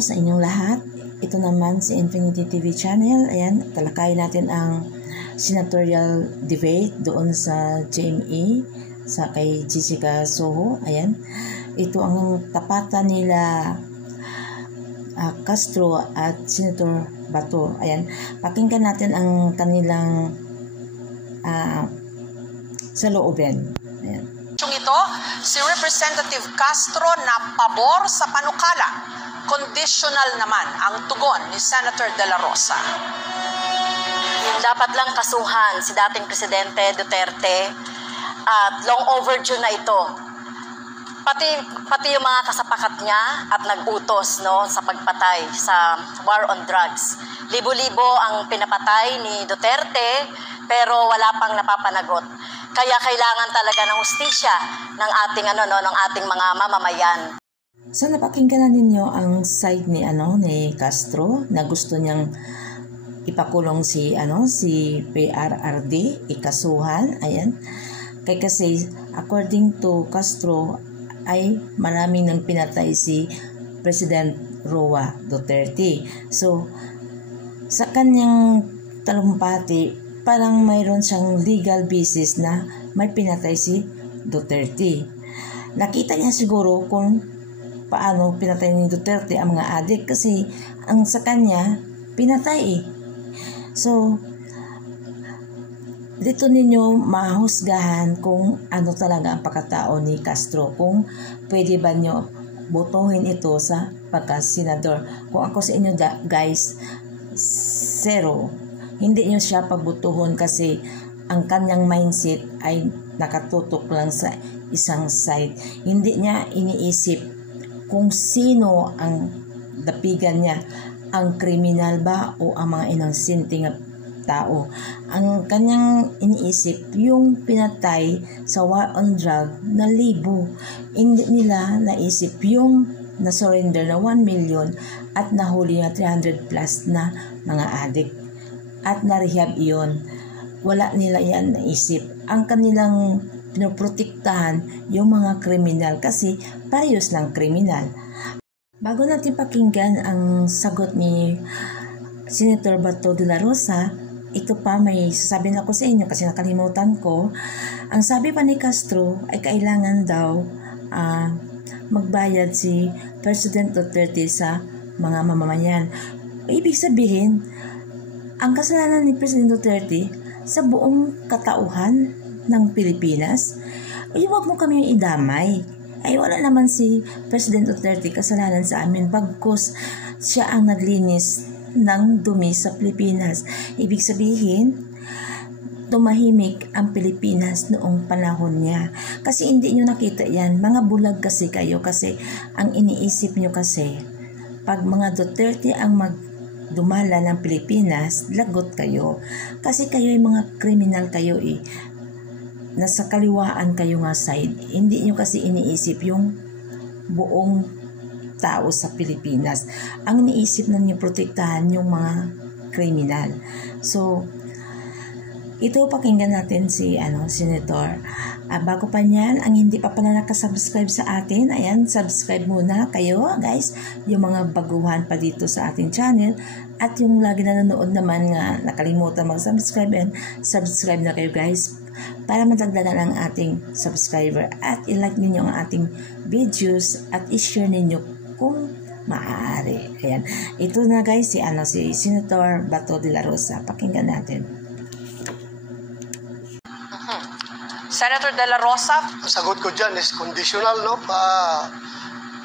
sa inyong lahat. Ito naman si Infinity TV Channel. Ayan, talakayin natin ang senatorial debate doon sa GMA sa kay Jessica Soho. Ayan, ito ang tapatan nila Castro at Senator Bato. Ayan, pakinggan natin ang kanilang saloobin. Ayan. Ito, si Representative Castro na pabor sa panukala. Conditional naman ang tugon ni Senator De La Rosa. Dapat lang kasuhan si dating Presidente Duterte at long overdue na ito. Pati yung mga kasapakat niya at nag-utos sa pagpatay sa war on drugs. Libo-libo ang pinapatay ni Duterte pero wala pang napapanagot. Kaya kailangan talaga ng hustisya ng ating ng ating mga mamamayan. So napakinggan na ninyo ang side ni Castro na gusto niyang ipakulong si PRRD, ikasuhan. Ayan. Kasi according to Castro ay maraming nang pinatay si President Roa Duterte. So sa kanyang talumpati, parang mayroon siyang legal basis na may pinatay si Duterte. Nakita niya siguro kung paano pinatay ni Duterte ang mga adik kasi ang sa kanya pinatay. So dito ninyo mahusgahan kung ano talaga ang pagkatao ni Castro, kung pwede ba nyo botohin ito sa pagka-senador. Kung ako sa inyo guys, 0. Hindi nyo siya pagbutuhon kasi ang kanyang mindset ay nakatutok lang sa isang side. Hindi niya iniisip kung sino ang dapigan niya, ang kriminal ba o ang mga inosenteng tao. Ang kanyang iniisip yung pinatay sa war on drug na libo. Hindi nila naisip yung na-surrender na 1 million at nahuli na 300 plus na mga addict. At na-rehab iyon. Wala nila yan naisip. Ang kanilang pinoprotektahan yung mga kriminal kasi parehas ng kriminal. Bago natin pakinggan ang sagot ni Senator Bato de la Rosa, ito pa may sasabihin ako sa inyo kasi nakalimutan ko. Ang sabi pa ni Castro ay kailangan daw magbayad si President Duterte sa mga mamamayan. Ibig sabihin, ang kasalanan ni President Duterte sa buong katauhan ng Pilipinas, ay huwag mo kami idamay. Ay wala naman si President Duterte kasalanan sa amin bagkus siya ang naglinis ng dumi sa Pilipinas. Ibig sabihin, tumahimik ang Pilipinas noong panahon niya. Kasi hindi nyo nakita yan. Mga bulag kasi kayo kasi ang iniisip nyo kasi pag mga Duterte ang dumala ng Pilipinas, lagot kayo. Kasi kayo ay mga kriminal kayo nasa kaliwaan kayo nga side. Hindi nyo kasi iniisip yung buong tao sa Pilipinas. Ang iniisip na nyo protektahan yung mga kriminal. So, ito pakinggan natin si Senator. Bago pa niyan, ang hindi pa pala nakasubscribe sa atin, ayan, subscribe muna kayo guys, yung mga baguhan pa dito sa ating channel, at yung lagi nanonood naman nga nakalimutan mag-subscribe, and subscribe na kayo guys para madagdagan ang ating subscriber, at i-like ninyo ang ating videos at i-share ninyo kung maaari. Ayan, ito na guys si Senator Bato de la Rosa. Pakinggan natin. Senator De La Rosa. Ang sagot ko dyan is conditional,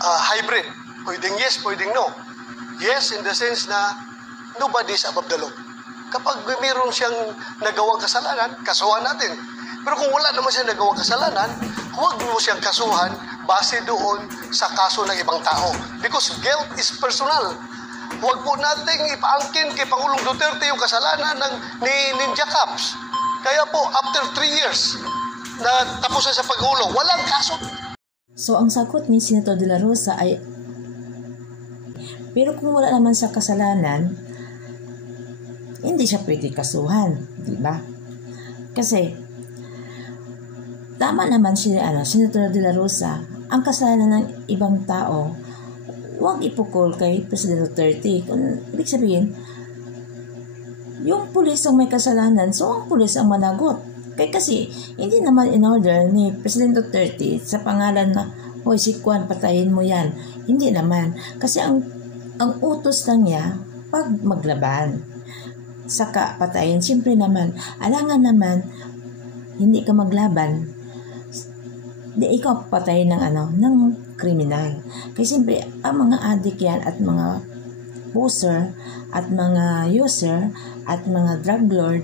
hybrid. Pwedeng yes, pwedeng no. Yes in the sense na nobody is above the law. Kapag mayroon siyang nagawang kasalanan, kasuhan natin. Pero kung wala naman siyang nagawang kasalanan, huwag mo siyang kasuhan base doon sa kaso ng ibang tao. Because guilt is personal. Huwag po nating ipaangkin kay Pangulong Duterte yung kasalanan ni Ninja Caps. Kaya po, after 3 years, na tapos sa pagulong, walang kaso. So, ang sagot ni Senator De La Rosa ay, pero kung wala naman sa kasalanan, hindi siya pwede kasuhan, di ba? Kasi, tama naman si Senator De La Rosa, ang kasalanan ng ibang tao, huwag ipukol kay President Duterte. Kung ibig sabihin, yung pulis ang may kasalanan, so ang pulis ang managot. Kasi hindi naman in order ni President Duterte sa pangalan na, hoy si Kwan, patayin mo yan. Hindi naman. Kasi ang utos lang niya, pag maglaban, saka patayin. Siyempre naman, alangan naman, hindi ka maglaban, di ikaw patayin ng kriminal. Kasi siyempre, ang mga adik yan at mga poser at mga user at mga drug lord,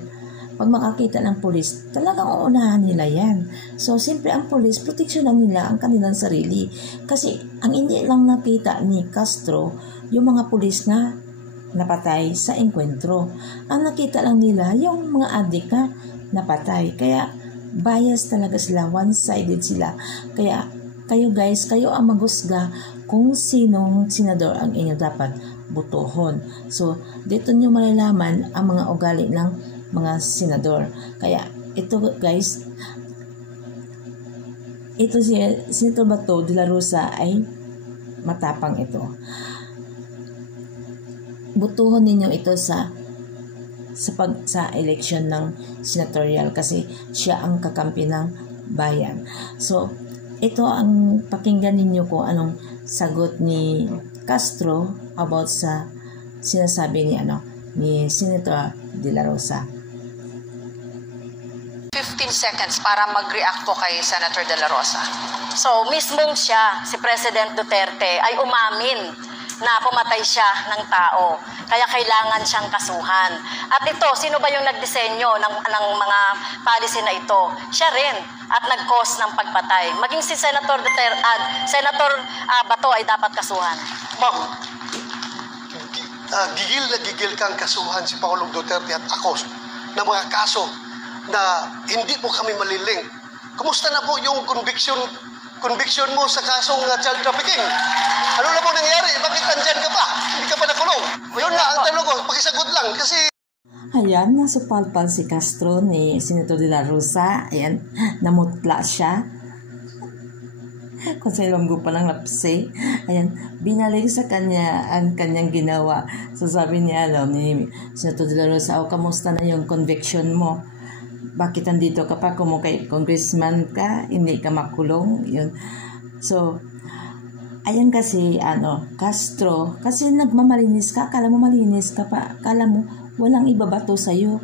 pag makakita ng pulis, talagang uunahan nila yan. So, siyempre ang pulis, proteksyonan nila ang kanilang sarili. Kasi, ang hindi lang nakita ni Castro, yung mga pulis nga napatay sa engkwentro. Ang nakita lang nila, yung mga adik na napatay. Kaya, bias talaga sila, one-sided sila. Kaya, kayo guys, kayo ang maghusga kung sinong senador ang inyo dapat butuhon. So, dito nyo malalaman ang mga ugali ng mga senador. Kaya, ito guys, ito si Senator Bato de la Rosa ay matapang ito. Butuhon ninyo ito sa election ng senatorial kasi siya ang kakampi ng bayan. So, ito ang pakinggan ninyo kung anong sagot ni Castro about sa sinasabi ni Senator de la Rosa. 15 seconds para mag-react po kay Senator de la Rosa. So, mismong siya, si President Duterte, ay umamin na pumatay siya ng tao. Kaya kailangan siyang kasuhan. At ito, sino ba yung nagdisenyo ng mga policy na ito? Siya rin at nag-cause ng pagpatay. Maging si Senator Bato ay dapat kasuhan. Ma'am, gigil na gigil kang kasuhan si Pangulong Duterte at ako ng mga kaso na hindi po kami maliling. Kumusta na po yung conviction mo sa kasong child trafficking? Ano na po nangyari? Bakit andyan ka pa? Hindi ka pa nakulong? Yun na ang tanong ko. Pakisagot lang kasi... Ayan, nasupalpal si Castro ni Senator de la Rosa. Ayan, namutla siya. Kung sa ilonggo pa lang napsi. Ayan, binalik sa kanya ang kanyang ginawa. So sabi niya, ni Senator de la Rosa, kamusta na yung conviction mo? Bakit andito ka pa? Kung kay congressman ka, hindi ka makulong. Yun. So, ayan kasi, Castro, kasi nagmamalinis ka, akala mo malinis ka pa, akala mo walang ibabato sa'yo.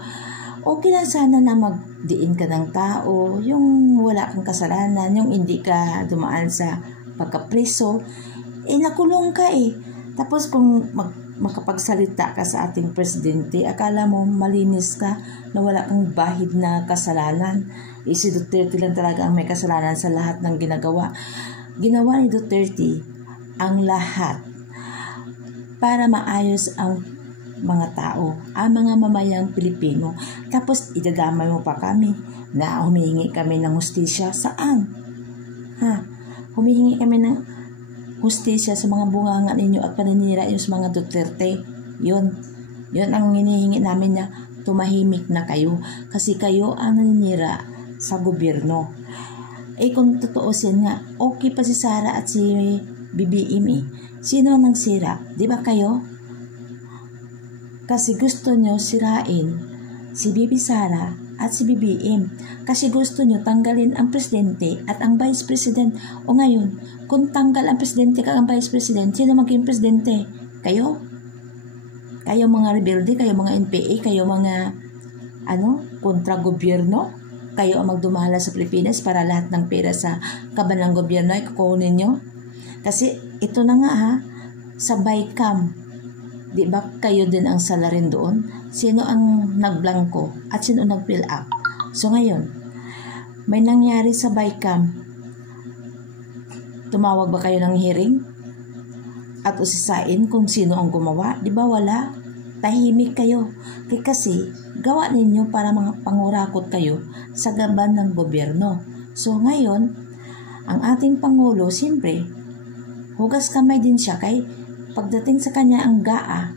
Okay lang sana na magdiin ka ng tao, yung wala kang kasalanan, yung hindi ka dumaan sa pagkapriso, nakulong ka Tapos kung makapagsalita ka sa ating presidente, akala mo malinis ka na wala kang bahid na kasalanan. Si Duterte lang talaga ang may kasalanan sa lahat ng ginagawa. Ginawa ni Duterte ang lahat para maayos ang mga tao, ang mga mamayang Pilipino. Tapos idadamay mo pa kami na humihingi kami ng hustisya. Saan? Humihingi kami ng hustisya sa mga bunganga ninyo at paninira yung mga Duterte. Yun ang hinihingi namin na tumahimik na kayo kasi kayo ang naninira sa gobyerno. Kung totoo siya nga, okay pa si Sara at si BBM Sino ang nagsira? Di ba kayo? Kasi gusto nyo sirain si Bibi Sara at si BBM. Kasi gusto nyo tanggalin ang presidente at ang vice president. O ngayon, kung tanggal ang presidente at ang vice president, sino maging presidente? Kayo? Kayo mga rebelde, kayo mga NPA, kayo mga kontra gobyerno? Kayo ang magdumahala sa Pilipinas para lahat ng pera sa kaban ng gobyerno ay kukunin nyo? Kasi ito na nga sa BICAM, di ba kayo din ang salarin doon? Sino ang nagblanko at sino nag-fill up? So ngayon, may nangyari sa BICAM. Tumawag ba kayo ng hearing? At usisain kung sino ang gumawa? Di ba wala? Tahimik kayo. Kasi gawa ninyo para mga pangurakot kayo sa gaban ng gobyerno. So ngayon, ang ating Pangulo, siyempre, hugas kamay din siya kay pagdating sa kanya ang GAA,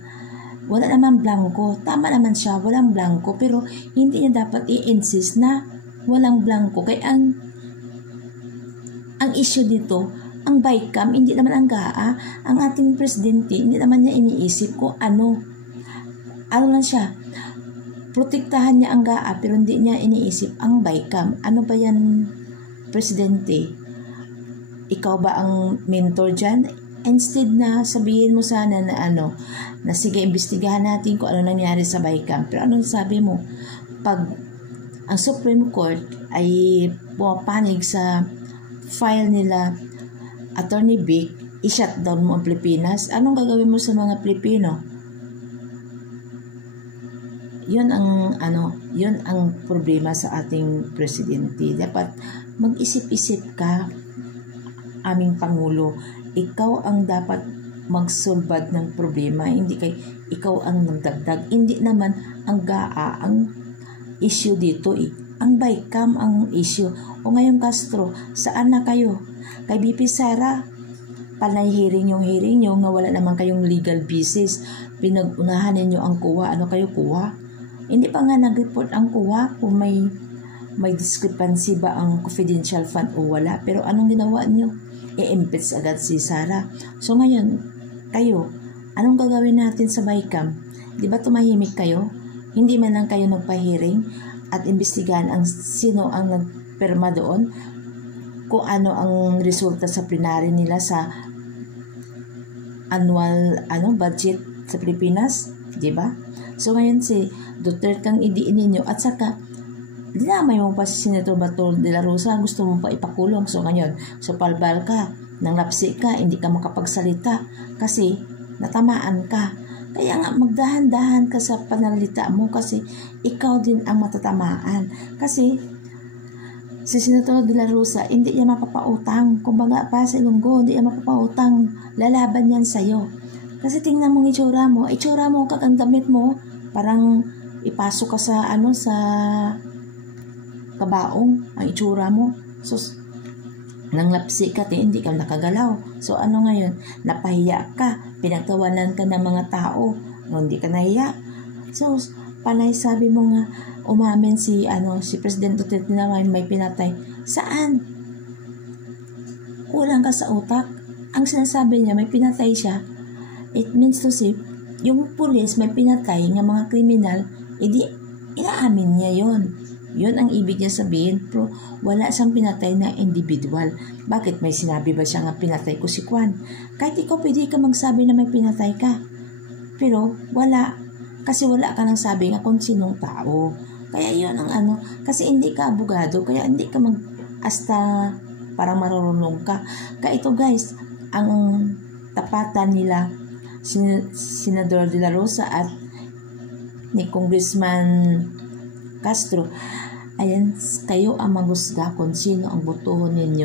wala naman blanco. Tama naman siya, walang blanco. Pero hindi niya dapat i-insist na walang blanco. Kaya ang issue dito, ang BICAM, hindi naman ang GAA. Ang ating presidente, hindi naman niya iniisip kung ano lang siya. Protektahan niya ang GAA pero hindi niya iniisip ang BICAM. Ano ba yan, presidente? Ikaw ba ang mentor dyan? Instead na sabihin mo sana na na sige, imbestigahan natin kung ano nangyari sa BICAM. Pero anong sabi mo? Pag ang Supreme Court ay pumapanig sa file nila Attorney Vic, i-shutdown mo ang Pilipinas, anong gagawin mo sa mga Pilipino? Yun ang problema sa ating presidente. Dapat mag-isip-isip ka, aming Pangulo. Ikaw ang dapat magsulbad ng problema, hindi ikaw ang nagdagdag. Hindi naman ang GAA ang issue dito Ang BICAM ang issue. O ngayon, Castro, saan na kayo? Kay BP Sara, panay hearing nyo nga wala naman kayong legal basis. Pinag-unahan ninyo ang kuha. Ano kayo kuha? Hindi pa nga nag-report ang kuha kung may discrepancy ba ang confidential fund o wala. Pero anong ginawa nyo? I-impeach agad si Sara. So ngayon, kayo, anong gagawin natin sa BICAM? Di ba tumahimik kayo? Hindi man lang kayo nagpa-hearing at imbestigahan ang sino ang nagperma doon, kung ano ang resulta sa plenary nila sa annual budget sa Pilipinas, di ba? So ngayon si Duterte ang idiin ninyo at saka dinamay mo pa si Senator Bato de la Rosa, gusto mo pa ipakulong. So ngayon, palbal ka, nanglapsi ka, hindi ka makapagsalita kasi natamaan ka. Kaya nga magdahan-dahan ka sa panalita mo kasi ikaw din ang matatamaan. Kasi si Senator de la Rosa, hindi niya mapapautang. Kumbaga pa sa Ilonggo, hindi niya mapapautang. Lalaban yan sa'yo. Kasi tingnan mo itsura mo, ang damit mo, parang ipasok ka sa sa kabaong, ang itsura mo. So, nanglapsi ka, hindi ka nakagalaw. So, ano ngayon? Napahiya ka, pinagtawanan ka ng mga tao, hindi ka nahiya. So, panay sabi mo nga, umamin si President Duterte na may pinatay. Saan? Kulang ka sa utak. Ang sinasabi niya, may pinatay siya. It means to say, yung pulis may pinatay ng mga kriminal, inaamin niya yon. Yun ang ibig niya sabihin, pero wala siyang pinatay na individual. Bakit? May sinabi ba siya nga pinatay ko si Juan? Kahit ikaw pwede ka magsabi na may pinatay ka. Pero wala. Kasi wala ka nang sabi nga kung sinong tao. Kaya yun ang kasi hindi ka abogado, kaya hindi ka hasta parang marunong ka. Kaya ito guys, ang tapatan nila Senador de la Rosa at ni Congressman Castro, ayan, kayo ang maghusga kung sino ang botohon ninyo.